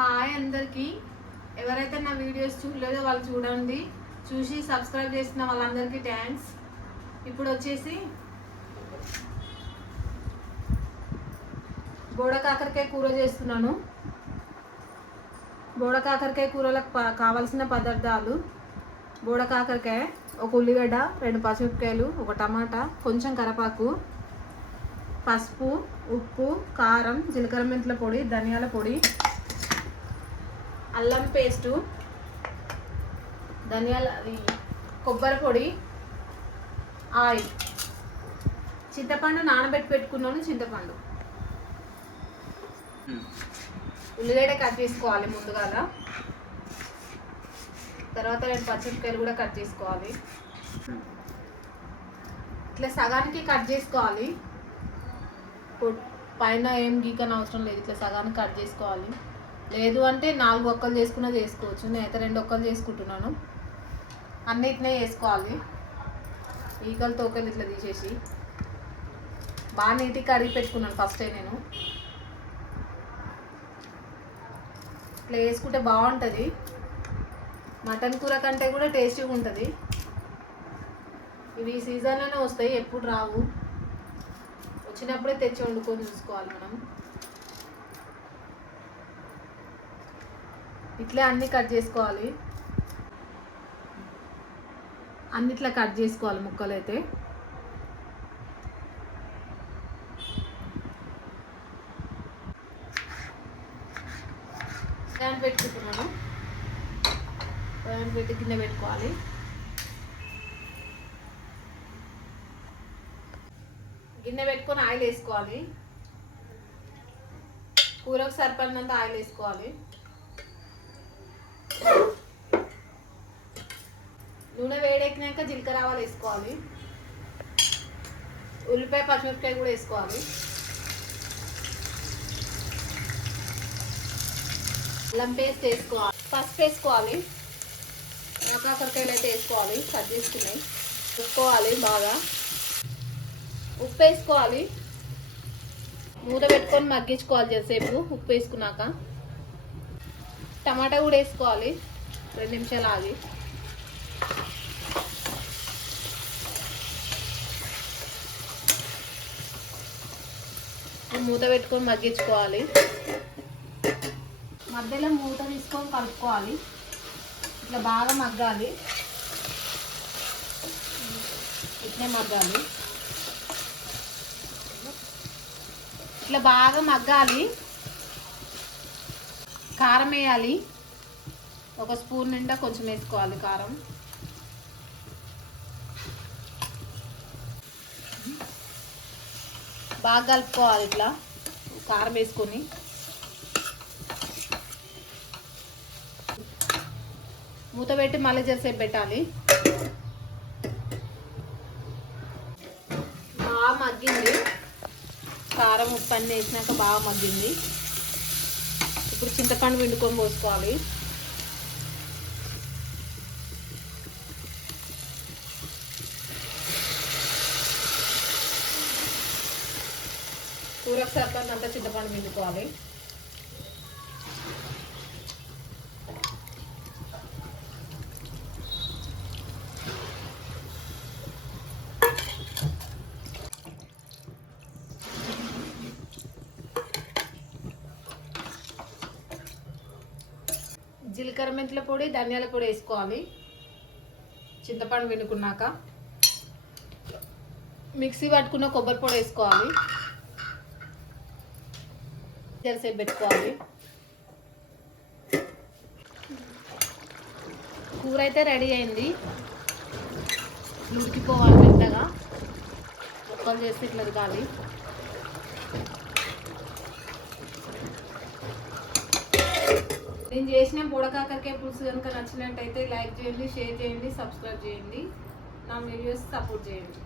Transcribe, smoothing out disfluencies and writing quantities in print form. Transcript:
Hi అందరికీ. ఎవరైతే నా వీడియోస్ చూడలేదో వాళ్ళు చూడండి, చూసి సబ్స్క్రైబ్ చేసిన వాళ్ళందరికీ థ్యాంక్స్. ఇప్పుడు వచ్చేసి బోడ కాకరకాయ కూర చేస్తున్నాను. బోడ కాకరకాయ కూరలకు కావాల్సిన పదార్థాలు: బోడ కాకరకాయ, ఒక ఉల్లిగడ్డ, 2 పచ్చిమిరపకాయలు, ఒక టమాటా, కొంచెం కరివేపాకు, పసుపు, ఉప్పు, కారం, జీలకర్ర మెంతుల పొడి, ధనియాల పొడి, అల్లం పేస్టు, కొబ్బరి పొడి, ఆయిల్, చింతపండు నానబెట్టి పెట్టుకున్నాను. చింతపండు, ఉల్లిగడ్డ కట్ చేసుకోవాలి ముందుగా. తర్వాత 2 పచ్చిమిరపకాయలు కూడా కట్ చేసుకోవాలి. ఇట్లా సగానికి కట్ చేసుకోవాలి. పైన ఏం గీకని అవసరం లేదు, ఇట్లా సగానికి కట్ చేసుకోవాలి. లేదు అంటే 4 ఒక్కలు చేసుకున్నా చేసుకోవచ్చు. నేనైతే 2 ఒక్కలు చేసుకుంటున్నాను. అన్నీ ఇట్లనే చేసుకోవాలి. ఈకలు తోకలు ఇట్లా తీసేసి బాగా నీట్గా కడిగి పెట్టుకున్నాను ఫస్టే. నేను ఇట్లా వేసుకుంటే బాగుంటుంది. మటన్ కూర కంటే కూడా టేస్టీగా ఉంటుంది. ఇవి సీజన్లోనే వస్తాయి, ఎప్పుడు రావు. వచ్చినప్పుడే తెచ్చి వండుకొని చూసుకోవాలి మనం. ఇట్లా అన్నీ కట్ చేసుకోవాలి. అన్నిట్లా కట్ చేసుకోవాలి ముక్కలు అయితే. ప్యాన్ పెట్టుకుంటున్నాను. ప్యాన్ పెట్టి గిన్నె పెట్టుకోవాలి. గిన్నె పెట్టుకొని ఆయిల్ వేసుకోవాలి. కూరకు సరిపడినంత ఆయిల్ వేసుకోవాలి. నూనె వేడెక్కినాక జీలకర్ర ఆవాలు వేసుకోవాలి. ఉల్లిపాయ పచ్చిమిరపకాయ కూడా వేసుకోవాలి. అల్లం పేస్ట్ వేసుకోవాలి. పసుపు వేసుకోవాలి. కాకరకాయలు అయితే వేసుకోవాలి, కట్ చేసుకున్నాయి. ఉప్పుకోవాలి బాగా. ఉప్పు వేసుకోవాలి. మూత పెట్టుకొని మగ్గించుకోవాలి చేసేపు. ఉప్పు వేసుకున్నాక టమాటా కూడా వేసుకోవాలి. 2 నిమిషాలు ఆగి మూత పెట్టుకొని మగ్గించుకోవాలి. మధ్యలో మూత తీసుకొని కలుపుకోవాలి. ఇట్లా బాగా మగ్గాలి. ఇట్లే మగ్గాలి. ఇట్లా బాగా మగ్గాలి. కారం వేయాలి. 1 స్పూన్ నిండా కొంచెం వేసుకోవాలి కారం. బాగా కలుపుకోవాలి. ఇట్లా కారం వేసుకొని మూత పెట్టి మళ్ళీ చేసేపు పెట్టాలి. బాగా మగ్గింది. కారం ఉప్పు అన్నీ వేసినాక బాగా మగ్గింది. ఇప్పుడు చింతపండు పిండుకొని పోసుకోవాలి. కూరకు సరిపడినంత చింతపండు పిండుకోవాలి. జీలకర్ర మెంతుల పొడి, ధనియాల పొడి వేసుకోవాలి. చింతపండు పిండుకున్నాక మిక్సీ పట్టుకున్న కొబ్బరి పొడి వేసుకోవాలి. జరసేపు పెట్టుకోవాలి. కూర అయితే రెడీ అయింది. ఉడికిపోవాలి మెత్తగా. ముక్కలు చేసి ఇట్లా దిగాలి. నేను చేసిన బోడ కాకరకాయ పులుసు కనుక నచ్చినట్టయితే లైక్ చేయండి, షేర్ చేయండి, సబ్స్క్రైబ్ చేయండి. నా వీడియోస్ సపోర్ట్ చేయండి.